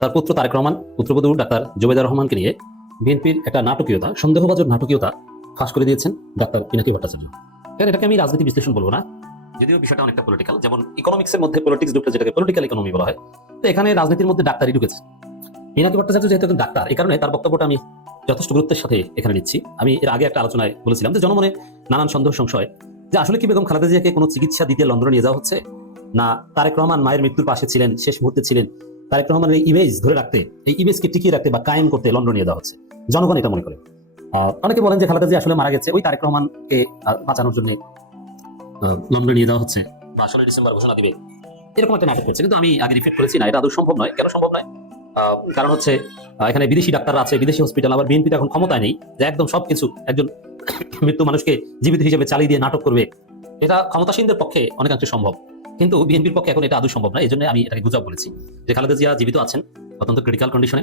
তার পুত্র তারেক রহমান, পুত্রবধূ ডাক্তার জুবাইদা রহমানকে নিয়ে বিএনপির একটা নাটকীয়তা, সন্দেহভাজন নাটকীয়তা ফাঁস করে দিয়েছেন ডাক্তার পিনাকি ভট্টাচার্য। এটাকে আমি রাজনীতি বিশ্লেষণ বলবো না, যদিও বিষয়টা অনেকটা পলিটিক্যাল। যেমন ইকোনমিক্সের মধ্যে পলিটিক্স ঢুকলে যেটাকে পলিটিক্যাল ইকোনমি বলা হয়, তো এখানে রাজনীতির মধ্যে ডাক্তারই ঢুকেছে। পিনাকি ভট্টাচার্য যেহেতু একজন ডাক্তার, এই কারণে তার বক্তব্যটা আমি যথেষ্ট গুরুত্বের সাথে এখানে নিচ্ছি। আমি এর আগে একটা আলোচনায় বলেছিলাম যে জনমনে নানান সন্দেহ সংশয়, যে আসলে কি বেগম খালেদা জিয়াকে কোনো চিকিৎসা দিতে লন্ডনে নিয়ে যাওয়া হচ্ছে, না তারেক রহমান মায়ের মৃত্যুর পাশে ছিলেন, শেষ মুহূর্তে ছিলেন, তারেক রহমানের এই ইমেজ ধরে রাখতে, এই ইমেজকে টিকিয়ে রাখতে বা কায়েম করতে লন্ডন নিয়ে যাওয়া হচ্ছে। জনগণ এটা মনে করে। অনেকে বলেন যে খালেদা জিয়া আসলে মারা গেছে, ওই তারেক রহমানকে বাঁচানোর জন্য লন্ডনে নিয়ে যাওয়া হচ্ছে, বা 16 ডিসেম্বর ঘোষণা দিবে, এরকম একটা নাটক করছে। কিন্তু আমি আগে রিফ্লেক্ট করেছি, না, এটা আদৌ সম্ভব নয়। কেন সম্ভব নয়? কারণ হচ্ছে এখানে বিদেশি ডাক্তাররা আছে, বিদেশি হসপিটাল, আবার বিএনপিতে এখন ক্ষমতায় নেই যে একদম সবকিছু একজন মৃত্যু মানুষকে জীবিত হিসেবে চালিয়ে দিয়ে নাটক করবে। এটা ক্ষমতাসীনদের পক্ষে অনেকাংশে সম্ভব, কিন্তু বিএনপির পক্ষে এখন এটা আদৌ সম্ভব না। এই জন্য আমি এটাকে গুজব বলেছি যে খালেদা জিয়া জীবিত আছেন অত্যন্ত ক্রিটিক্যাল কন্ডিশনে,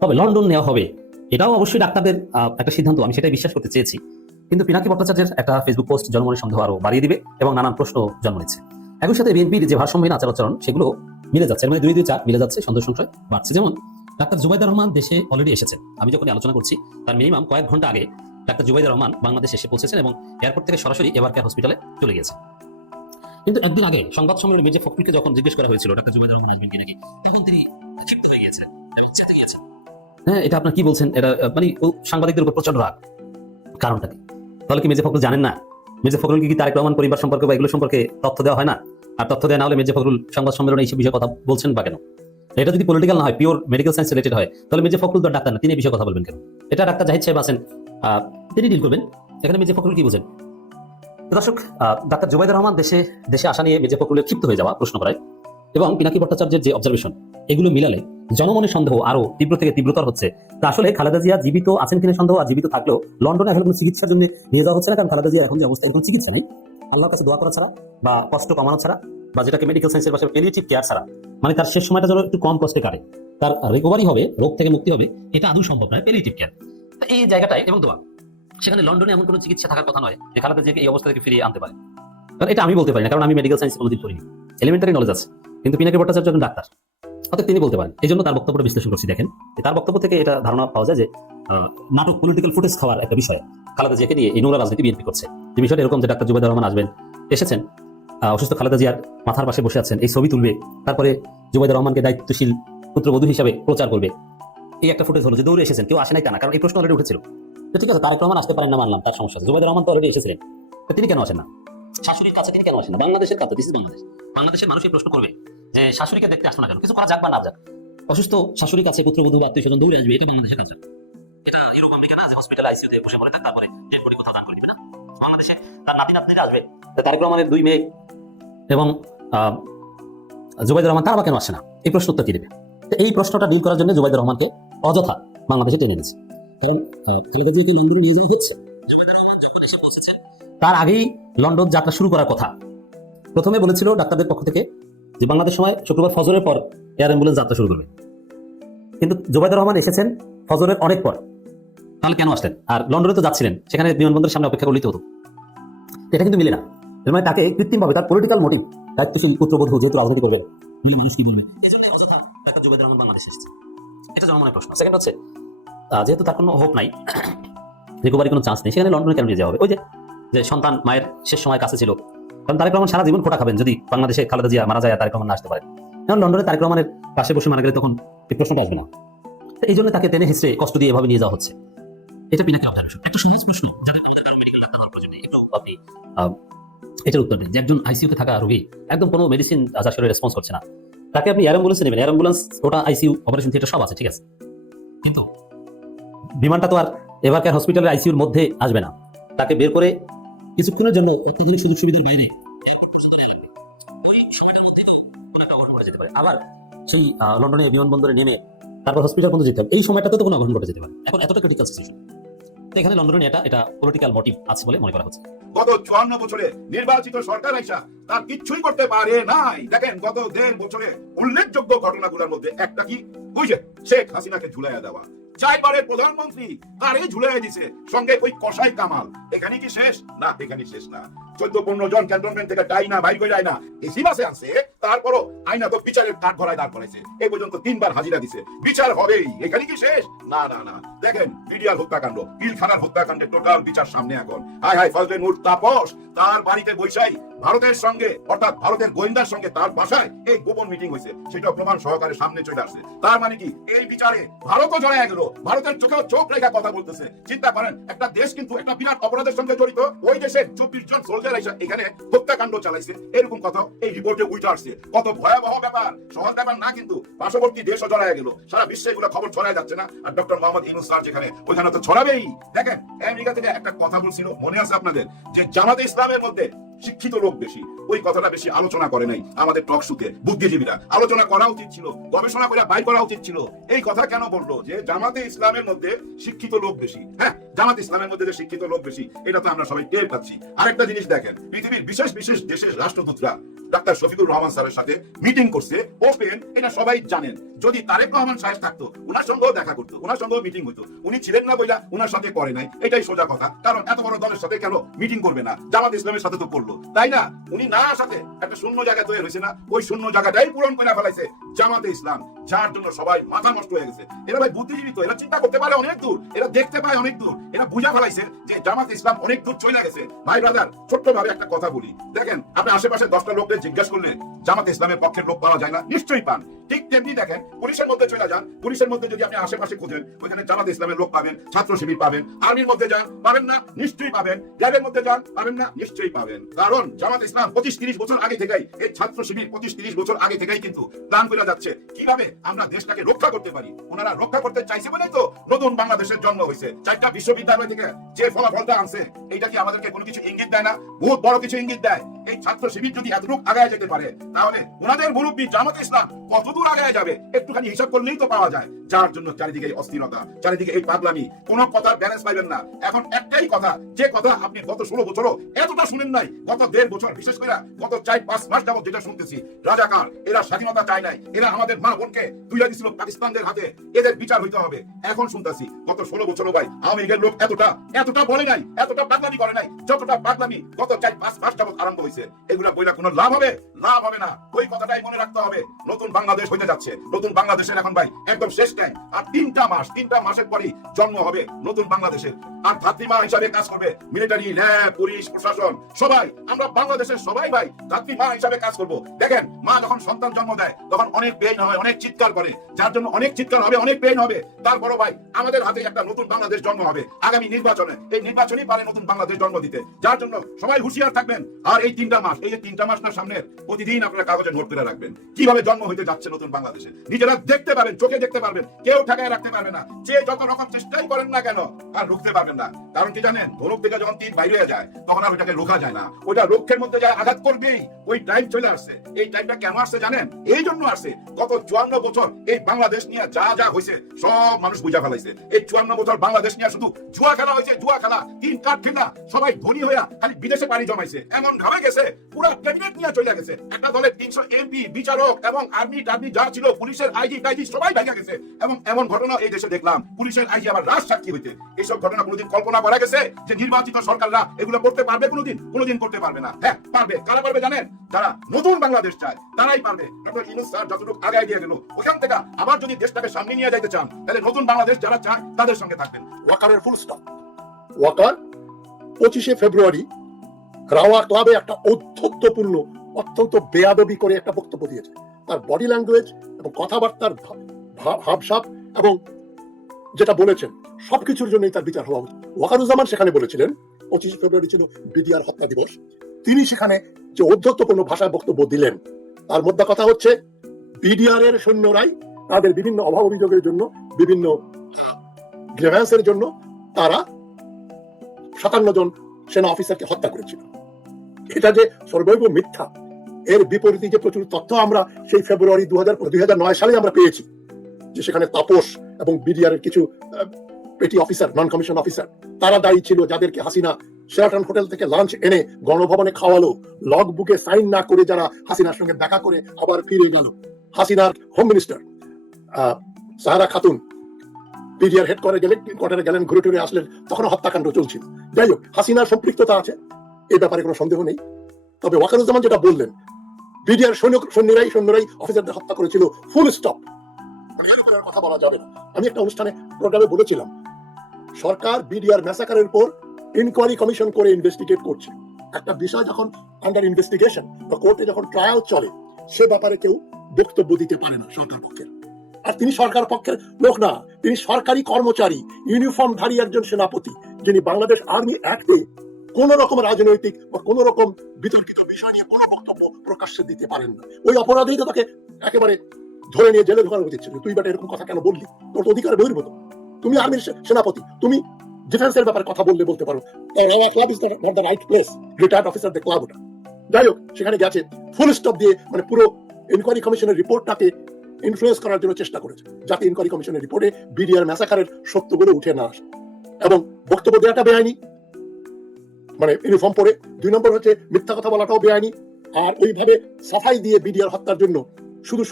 তবে লন্ডন নেওয়া হবে। এটাও অবশ্যই ডাক্তারদের একটা সিদ্ধান্ত, আমি সেটাই বিশ্বাস করতে চেয়েছি। কিন্তু পিনাকি ভট্টাচার্যের একটা ফেসবুক পোস্ট জনমনের সন্দেহ আরো বাড়িয়ে দিবে এবং নানান প্রশ্ন জন্ম নিচ্ছে। একই সাথে বিএনপির যে ভারসাম্যহীন আচার আচরণ, সেগুলো মিলে যাচ্ছে, মানে দুই চার মিলে যাচ্ছে, সন্দেহ সংশয় বাড়ছে। যেমন ডাক্তার জুবাইদা রহমান দেশে অলরেডি এসেছেন। আমি যখন আলোচনা করছি তার মিনিমাম কয়েক ঘন্টা আগে ডাক্তার জুবাইদা রহমান বাংলাদেশে এসে পৌঁছেছেন এবং এয়ারপোর্ট থেকে সরাসরি এভারকেয়ার হসপিটালে চলে গেছে। কিন্তু একদিন আগে সংবাদ সম্মেলনে মির্জা ফখরুলকে যখন জিজ্ঞেস করা হয়েছিল ডাক্তার জুবাইদা রহমান আসবেন কি নাকি, তখন তিনি ক্ষিপ্ত হয়ে গিয়েছেন এবং চেতে গিয়েছেন। হ্যাঁ, এটা আপনার কি বলছেন? এটা মানে সাংবাদিকদের উপর প্রচন্ড রাগ। কারণটা কি? তাহলে কি মির্জা ফখরুল জানেন না? মির্জা ফখরুলকে কি তারেক রহমান পরিবার সম্পর্কে বা এগুলো সম্পর্কে তথ্য দেওয়া হয় না? আর তথ্য দেওয়া না হলে মির্জা ফখরুল সংবাদ সম্মেলনে এইসব বিষয়ে কথা বলছেন বা কেন? এটা যদি পলিটিক্যাল না হয়, পিওর মেডিকেল সায়েন্স রিলেটেড হয়, তাহলে মির্জা ফখরুল তো ডাক্তার না, তিনি এই বিষয়ে কথা বলবেন কেন? এটা ডাক্তার জাহিদ সাহেব আছেন, তিনি ডিল করবেন। এখানে মির্জা ফখরুল কি বোঝেন? দর্শক, ডাক্তার জুবাইদা রহমান দেশে আসা নিয়ে মির্জা ফখরুলের ক্ষিপ্ত হয়ে যাওয়া, প্রশ্ন করায়, এবং পিনাকি ভট্টাচার্যের যে অবজারভেশন, এগুলো মিলালে জনমনের সন্দেহ আরো তীব্র থেকে তীব্রতর হচ্ছে। তা আসলে খালেদা জিয়া জীবিত আছেন কিনা সন্দেহ, আর জীবিত থাকলেও লন্ডনে এখন কোনো চিকিৎসার জন্য নিয়ে যাওয়া হচ্ছে না, কারণ খালেদা জিয়া এখন যে অবস্থা, এখন চিকিৎসা নেই। আল্লাহর কাছে দোয়া করা ছাড়া বা কষ্ট কমানো ছাড়া, বা যেটাকে মেডিকেল সায়েন্সের ভাষায় প্যালিয়েটিভ কেয়ার ছাড়া, মানে তার শেষ সময়টা যেন একটু কম কষ্টে কাটে, তার রিকভারি হবে, রোগ থেকে মুক্তি হবে, এটা আদৌ সম্ভব নয় প্যালিয়েটিভ কেয়ার। তো এই জায়গাটায় এবং দোয়া, সেখানে লন্ডনে এমন কোনো চিকিৎসা থাকার কথা নয় যে খালেদা জিয়াকে এই অবস্থা থেকে ফিরিয়ে আনতে পারে। কারণ এটা আমি বলতে পারি না, কারণ আমি মেডিকেল সায়েন্স কোনোদিন পড়িনি, এলিমেন্টারি নলেজ আছে। কিন্তু পিনাকি ভট্টাচার্য একজন ডাক্তার, অর্থাৎ তিনি বলতে পারেন। এই জন্য তার বক্তব্যটা বিশ্লেষণ করছি। দেখেন, তার বক্তব্য থেকে এটা ধারণা পাওয়া যায় যে নাটক, পলিটিক্যাল ফুটেজ খাওয়ার একটা বিষয় খালেদা জিয়াকে নিয়ে এই নোংরা রাজনীতি বিএনপি করছে। যে বিষয়টা এরকম যে ডাক্তার জুবাইদা রহমান আসবেন, এসেছেন, অসুস্থ খালেদা জিয়ার মাথার পাশে বসে আছেন, এই ছবি তুলবে, তারপরে জুবাইদা রহমানকে দায়িত্বশীল পুত্রবধূ হিসাবে প্রচার করবে, এই একটা ফুটেজ হলো। যে দৌড়ে এসেছেন, কেউ আসে নাই তা না, কারণ এই প্রশ্ন অলরেডি উঠেছিল। তো ঠিক আছে, তারেক রহমান আসতে পারেন না, মানলাম, তার সমস্যা আছে। জুবাইদা রহমান তো অলরেডি এসেছিলেন, তো তিনি কেন আসেন না? শাশুড়ির কাছে তিনি কেন আসেন না? বাংলাদেশের কাছে, দিস ইজ বাংলাদেশ। বাংলাদেশের মানুষ এই প্রশ্ন করবে যে শাশুড়িকে দেখতে আসলো না কেন? কিছু করা যাক বা না যাক, অসুস্থ শাশুড়ির কাছে পুত্রবধূ বা আত্মীয় স্বজন দৌড়ে আসবে, এটা বাংলাদেশের কাছে। এটা ইউরোপ আমেরিকা না যে হসপিটাল আইসিইউতে বসে পড়ে থাক, তারপরে ডেড বডি কোথাও দান করে দিবে না। বাংলাদেশে তার নাতি নাতনিরা আসবে। তারেক রহমানের 2 মেয়ে এবং জুবাইদুর রহমান, তারা কেন আসে না? এই প্রশ্ন উত্তর কি দেবে? এই প্রশ্নটা ডিল করার জন্য জুবাইদুর রহমানকে অযথা বাংলাদেশে টেনে এনেছে। কারণ খালেদা জিয়াকে লন্ডনে নিয়ে যাওয়া হচ্ছে। জুবাইদুর রহমান যখন এসে পৌঁছেছেন, তার আগেই লন্ডন যাত্রা শুরু করার কথা। প্রথমে বলেছিল ডাক্তারদের পক্ষ থেকে যে বাংলাদেশ সময় শুক্রবার ফজরের পর এয়ার অ্যাম্বুলেন্স যাত্রা শুরু করবে, কিন্তু জুবাইদুর রহমান এসেছেন ফজরের অনেক পর। তাহলে কেন আসলেন? আর লন্ডনে তো যাচ্ছিলেন, সেখানে বিমানবন্দরের সামনে অপেক্ষা করলেই তো হতো। এটা কিন্তু মিলে না। এর মানে তাকে কৃত্রিমভাবে তার পলিটিক্যাল মোটিভ, দায়িত্বশীল পুত্রবধূ যেহেতু রাজনীতি করবেন, মানুষ কি বলবে, এই জন্য অযথা ডাক্তার জুবাইদুর রহমান বাংলাদেশে এসেছে। এটা জনমনের প্রশ্ন। সেকেন্ড হচ্ছে, যেহেতু তার কোনো হোপ নাই, রিকভারি কোনো চান্স নেই, সেখানে লন্ডনে কেন নিয়ে যাওয়া হবে? ওই যে সন্তান মায়ের শেষ সময় কাছে ছিল, কারণ তারেক রহমান সারা জীবন খোটা খাবেন যদি বাংলাদেশে খালেদা জিয়া মারা যায়, তারেক রহমান না আসতে পারে। এখন লন্ডনে তারেক রহমানের পাশে বসে মারা গেলে তখন এই প্রশ্নটা আসবে না। এই জন্য তাকে টেনে হিস্ট্রে কষ্ট দিয়ে এভাবে নিয়ে যাওয়া হচ্ছে। এটা পিনাকি অবজারভেশন, একটা সহজ প্রশ্ন, যাদের আমাদের কারো মেডিকেল ডাক্তার হওয়ার প্রয়োজন নেই। এটাও আপনি এটার উত্তর দেন যে একজন আইসিইউতে থাকা রোগী একদম কোনো মেডিসিন আসলে রেসপন্স করছে না, তাকে আপনি এয়ার অ্যাম্বুলেন্সে নেবেন, এয়ার অ্যাম্বুলেন্স, ওটা আইসিইউ, অপারেশন থিয়েটার সব আছে, ঠিক আছে, কিন্তু বিমানটা তো আর এভারকেয়ার হসপিটালের আইসিইউর মধ্যে আসবে না। তাকে বের করে কিছুক্ষণের জন্য অত্যাধুনিক সুযোগ সুবিধার বাইরে ওই সময়টার মধ্যেই তো কোনো একটা অঘটন ঘটে যেতে পারে। আবার সেই লন্ডনে বিমানবন্দরে নেমে তারপর হসপিটাল পর্যন্ত যেতে হবে, এই সময়টাতে তো কোনো অঘটন ঘটে যেতে পারে। এখন এতটা ক্রিটিক্যাল সিচুয়েশন, তো এখানে লন্ডনে এটা পলিটিক্যাল মোটিভ আছে বলে মনে করা হচ্ছে। গত 54 বছরে নির্বাচিত সরকার আইসা তার কিচ্ছুই করতে পারে নাই। দেখেন, গত 1.5 বছরে উল্লেখযোগ্য ঘটনাগুলোর মধ্যে একটা কি, ওই যে শেখ হাসিনাকে ঝুলাইয়া দেওয়া, চারবারের প্রধানমন্ত্রী তারে ঝুলাই দিছে, সঙ্গে ওই কসাই কামাল। এখানে কি শেষ? না, এখানে শেষ না। 14-15 জন ক্যান্টনমেন্ট থেকে ডাইনা বাইর করে যায় না, এসি বাসে আছে, তারপরও আইনা তো বিচারের কাঠ গড়ায় দাঁড় করাইছে। এই পর্যন্ত 3 বার হাজিরা দিছে, বিচার হবেই। এখানে কি শেষ? না না না। দেখেন মিডিয়ার হত্যাকাণ্ড, পিলখানার হত্যাকাণ্ডের টোটাল বিচার সামনে এখন। হাই হাই ফজলে নূর তাপস তার বাড়িতে বৈশাই ভারতের সঙ্গে, অর্থাৎ ভারতের গোয়েন্দার সঙ্গে তার বাসায় এই গোপন মিটিং হয়েছে, সেটা প্রমাণ সহকারে সামনে চলে আসছে। তার মানে কি এই বিচারে ভারতও জড়ায় গেল, ভারতের চোখেও চোখ রেখা কথা বলতেছে। চিন্তা করেন, একটা দেশ কিন্তু একটা বিরাট অপরাধের সঙ্গে জড়িত, ওই দেশের 24 জন সোলজার এসে এখানে হত্যাকাণ্ড চালাইছে, এরকম কথা এই রিপোর্টে উঠে আসছে। কত ভয়াবহ ব্যাপার, সহজ ব্যাপার না কিন্তু। পার্শ্ববর্তী দেশও জড়ায় গেল, সারা বিশ্বে এগুলো খবর ছড়ায় যাচ্ছে না? আর ডক্টর মোহাম্মদ ইউনূস স্যার যেখানে, ওইখানে তো ছড়াবেই। দেখেন আমেরিকা থেকে একটা কথা বলছিল, মনে আছে আপনাদের, যে জামাতে ইসলামের মধ্যে শিক্ষিত লোক বেশি। ওই কথাটা বেশি আলোচনা করে নাই আমাদের টক শুতে বুদ্ধিজীবীরা। আলোচনা করা উচিত ছিল, গবেষণা করে বাইর করা উচিত ছিল। এই কথা কেন বললো যে জামাতে ইসলামের মধ্যে শিক্ষিত লোক বেশি? হ্যাঁ, জামাতে ইসলামের মধ্যে যে শিক্ষিত লোক বেশি, এটা তো আমরা সবাই টের পাচ্ছি। আরেকটা জিনিস দেখেন, পৃথিবীর বিশেষ বিশেষ দেশের রাষ্ট্রদূতরা ডাক্তার শফিকুর রহমান স্যারের সাথে মিটিং করছে, ওপেন, এটা সবাই জানেন। যদি তারেক রহমান সাহেব থাকতো, উনার সঙ্গেও দেখা করতো, উনার সঙ্গেও মিটিং হতো। উনি ছিলেন না বইলা উনার সাথে করে নাই, এটাই সোজা কথা। কারণ এত বড় দলের সাথে কেন মিটিং করবে না? জামাত ইসলামের সাথে তো করলো, তাই না? উনি না আসাতে একটা শূন্য জায়গা তৈরি হয়েছে না? ওই শূন্য জায়গাটাই পূরণ করে ফেলাইছে জামাতে ইসলাম, যার জন্য সবাই মাথা নষ্ট হয়ে গেছে। এরা ভাই বুদ্ধিজীবী তো, এরা চিন্তা করতে পারে অনেক দূর, এরা দেখতে পায় অনেক দূর, এরা বুঝা ফেলাইছে যে জামাত ইসলাম অনেক দূর চলে গেছে। ভাই ব্রাদার, ছোট্ট ভাবে একটা কথা বলি, দেখেন আপনি আশেপাশে 10টা লোকদের জিজ্ঞাসা করলে জামাত ইসলামের পক্ষের লোক পাওয়া যায় না? নিশ্চয়ই পান। ঠিক তেমনি দেখেন পুলিশের মধ্যে চলে যান, পুলিশের মধ্যে যদি আপনি আশেপাশে খোঁজেন, ওইখানে জামাত ইসলামের লোক পাবেন, ছাত্র শিবির পাবেন। আর্মির মধ্যে যান, পাবেন না? নিশ্চয়ই পাবেন। র্যাবের মধ্যে যান, পাবেন না? নিশ্চয়ই পাবেন। কারণ জামাত ইসলাম 25-30 বছর আগে থেকেই, এই ছাত্র শিবির 25-30 বছর আগে থেকেই কিন্তু প্ল্যান করে যাচ্ছে কিভাবে আমরা দেশটাকে রক্ষা করতে পারি। ওনারা রক্ষা করতে চাইছে বলেই তো নতুন বাংলাদেশের জন্ম হয়েছে। 4টা বিশ্ববিদ্যালয় থেকে যে ফলাফলটা আনছে, এইটা কি আমাদেরকে কোনো কিছু ইঙ্গিত দেয় না? বহুত বড় কিছু ইঙ্গিত দেয়। এই ছাত্র শিবির যদি এতটুকু আগায় যেতে পারে, তাহলে ওনাদের মুরব্বী জামাত ইসলাম কতদূর আগায় যাবে একটুখানি হিসাব করলেই তো পাওয়া যায়। যার জন্য চারিদিকে এই অস্থিরতা, চারিদিকে এই পাগলামি, কোনো কথার ব্যালেন্স পাইবেন না। এখন একটাই কথা, যে কথা আপনি গত 16 বছরও এতটা শুনেন নাই, গত 1.5 বছর, বিশেষ করে গত 4-5 মাস যাবত যেটা শুনতেছি, রাজাকার, এরা স্বাধীনতা চায় নাই, এরা আমাদের মা বোনকে তুলে দিছিল পাকিস্তানদের হাতে, এদের বিচার হইতে হবে। এখন শুনতেছি গত 16 বছরও ভাই আওয়ামী লীগের লোক এতটা বলে নাই, এতটা পাগলামি করে নাই, যতটা পাগলামি গত 4-5 মাস যাবত আরম্ভ হয়েছে। এগুলা বইলা কোনো লাভ হবে? লাভ হবে না। ওই কথাটাই মনে রাখতে হবে। নতুন বাংলাদেশ হইতে যাচ্ছে, নতুন বাংলাদেশের এখন ভাই একদম শেষ টাইম। আর 3টা মাসের পরই জন্ম হবে নতুন বাংলাদেশের। আর ধাত্রীমা হিসাবে কাজ করবে মিলিটারি, র্যাব, পুলিশ, প্রশাসন, সবাই। আমরা বাংলাদেশের সবাই ভাই ধাত্রীমা হিসাবে কাজ করব। দেখেন, মা যখন সন্তান জন্ম দেয় তখন অনেক পেইন হয়, অনেক চিৎকার করে, যার জন্য অনেক চিৎকার হবে, অনেক পেইন হবে। তারপরও ভাই আমাদের হাতে একটা নতুন বাংলাদেশ জন্ম হবে আগামী নির্বাচনে। এই নির্বাচনই পারে নতুন বাংলাদেশ জন্ম দিতে, যার জন্য সবাই হুঁশিয়ার থাকবেন। আর এই 3টা মাস, এই যে 3টা মাস না সামনে, প্রতিদিন আপনারা কাগজে নোট করে রাখবেন কিভাবে জন্ম হইতে যাচ্ছে নতুন বাংলাদেশে। নিজেরা দেখতে পাবেন, চোখে দেখতে পারবেন, কেউ ঠেকায় রাখতে পারবে না। যে যত রকম চেষ্টাই করেন না কেন, আর রুখতে পারবেন না। কারণ কি জানেন, ধনুক থেকে যখন তীর বাইরে হয়ে যায় তখন আর ওইটাকে রোখা যায় না, ওইটা লক্ষ্যের মধ্যে যায় আঘাত করবেই। ওই টাইম চলে আসছে। এই টাইমটা কেন আসছে জানেন? এই জন্য আসছে, গত 54 বছর এই বাংলাদেশ নিয়ে যা যা হয়েছে সব মানুষ বুঝা ফেলাইছে। এই 54 বছর বাংলাদেশ নিয়ে শুধু জুয়া খেলা হয়েছে, জুয়া খেলা, 3 কাঠ খেলা, সবাই ধনী হইয়া খালি বিদেশে পাড়ি জমাইছে। এমন ভাবে গেছে পুরো ক্যাবিনেট নিয়ে চলে গেছে। একটা দলের 300 এমপি, বিচারক এবং আর্মি টার্মি যা ছিল, পুলিশের আইজি টাইজি সবাই ভেঙে গেছে। এবং এমন ঘটনা এই দেশে দেখলাম, পুলিশের আইজি আবার রাজ সাক্ষী হইতে। এইসব ঘটনা কোনোদিন কল্পনা করা গেছে যে নির্বাচিত সরকাররা এগুলো করতে পারবে? কোনোদিন করতে পারবে না। হ্যাঁ পারবে। কারা পারবে জানেন? যারা নতুন বাংলাদেশ চায় তারাই পারবে। ডক্টর ইউনূস স্যার যতটুকু আগায় দিয়ে গেল, ওখান থেকে আবার যদি দেশটাকে সামনে নিয়ে যাইতে চান, তাহলে নতুন বাংলাদেশ যারা চায় তাদের সঙ্গে থাকবেন। ওয়াকারের ফুল স্টপ। ওয়াকার 25শে ফেব্রুয়ারি রাওয়া ক্লাবে একটা অত্যন্তপূর্ণ, অত্যন্ত বেয়াদবি করে একটা বক্তব্য দিয়েছে। তার বডি ল্যাঙ্গুয়েজ এবং কথাবার্তার ভাবসাব এবং যেটা বলেছেন সবকিছুর জন্যই তার বিচার হওয়া উচিত। ওয়াকারুজ্জামান সেখানে বলেছিলেন 25শে ফেব্রুয়ারি ছিল বিডিআর হত্যা দিবস। তিনি সেখানে যে অধ্যত্বপূর্ণ ভাষায় বক্তব্য দিলেন, তার মধ্যে কথা হচ্ছে বিডিআর এর সৈন্যরাই তাদের বিভিন্ন অভাব অভিযোগের জন্য, বিভিন্ন গ্রেভেন্সের জন্য তারা 57 জন সেনা অফিসারকে হত্যা করেছিল। এটা যে সর্বৈব মিথ্যা। এর বিপরীতে যে প্রচুর তথ্য আমরা সেই ফেব্রুয়ারি 2009 সালে আমরা পেয়েছি, যে সেখানে তাপস এবং বিডিআর এর কিছু পেটি অফিসার, নন কমিশন অফিসার, তারা দায়ী ছিল, যাদেরকে হাসিনা শেরাটন হোটেল থেকে লাঞ্চ এনে গণভবনে খাওয়ালো, লগ বুকে সাইন না করে যারা হাসিনার সঙ্গে দেখা করে আবার ফিরে গেল। হাসিনার home minister Sahara Khatun BDR হেডকোয়ার্টারে গেলেন, ঘুরে টুরে আসলেন, তখন হত্যাকাণ্ড চলছিল। যাই হোক, হাসিনার সম্পৃক্ততা আছে, এই ব্যাপারে কোনো সন্দেহ নেই। তবে ওয়াকারুজ্জামান যেটা বললেন, বিডিআর সৈন্যরাই অফিসারদের হত্যা করেছিল, ফুল স্টপ, এর উপরে আর কথা বলা যাবে না। আমি একটা প্রোগ্রামে বলেছিলাম, সরকার বিডিআর ম্যাসাকারের উপর ইনকোয়ারি কমিশন করে ইনভেস্টিগেট করছে। একটা বিষয় যখন আন্ডার ইনভেস্টিগেশন বা কোর্টে যখন ট্রায়াল চলে, সে ব্যাপারে কেউ বক্তব্য দিতে পারে না সরকার পক্ষের। আর তিনি সরকার পক্ষের লোক না, তিনি সরকারি কর্মচারী, ইউনিফর্মধারী একজন সেনাপতি, যিনি বাংলাদেশ আর্মি অ্যাক্টে কোন রকম রাজনৈতিক বা কোন রকম বিতর্কিত বিষয় নিয়ে কোনো বক্তব্য প্রকাশ্যে দিতে পারেন না। ওই অপরাধেই তো তাকে একেবারে ধরে নিয়ে জেলে ঢোকানো উচিত ছিল। তুই বেটা এরকম কথা কেন বললি? তোর তো অধিকার বহির্ভূত। তুমি আর্মির সেনাপতি, তুমি ডিফেন্সের ব্যাপারে কথা বলতে পারো। Club is not the right place, retired অফিসারদের ক্লাব ওটা। যাই হোক, সেখানে গেছে, ফুল স্টপ দিয়ে মানে পুরো ইনকোয়ারি কমিশনের রিপোর্টটাকে ইনফ্লুয়েন্স করার জন্য চেষ্টা করেছে, যাতে ইনকোয়ারি কমিশনের রিপোর্টে বিডিআর ম্যাসাকারের সত্যগুলো উঠে না আসে। এবং বক্তব্য দেওয়াটা বেআইনি, মানে ইউনিফর্ম পরে। 2 নম্বর হচ্ছে মিথ্যা কথা বলাটাও বেআইনি। আর ওইভাবে সাফাই দিয়ে বিডিআর হত্যার জন্য শুধু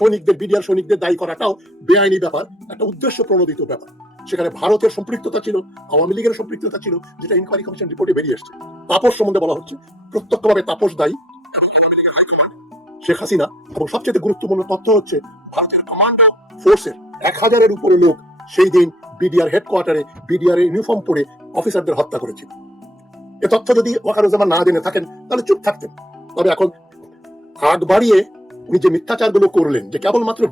বিডিআর সৈনিকদের দায়ী করাটাও বেআইনি ব্যাপার, একটা উদ্দেশ্য প্রণোদিত ব্যাপার। সেখানে ভারতের সম্পৃক্ততা ছিল, আওয়ামী লীগের সম্পৃক্ততা ছিল, যেটা ইনকোয়ারি কমিশন রিপোর্টে বেরিয়ে এসছে। তাপস সম্বন্ধে বলা হচ্ছে, প্রত্যক্ষভাবে তাপস দায়ী, শেখ হাসিনা। এবং সবচেয়ে গুরুত্বপূর্ণ তথ্য হচ্ছে, ভারতের কমান্ডো ফোর্সের 1000-এর উপরে লোক সেই দিন বিডিআর হেডকোয়ার্টারে বিডিআর ইউনিফর্ম পরে অফিসারদের হত্যা করেছিল। এ তথ্য যদি ওয়াকারুজ্জামান না জেনে থাকেন, তাহলে চুপ থাকতেন। তবে এখন আগ বাড়িয়ে উনি যে মিথ্যাচারগুলো করলেন, যে কেবলমাত্র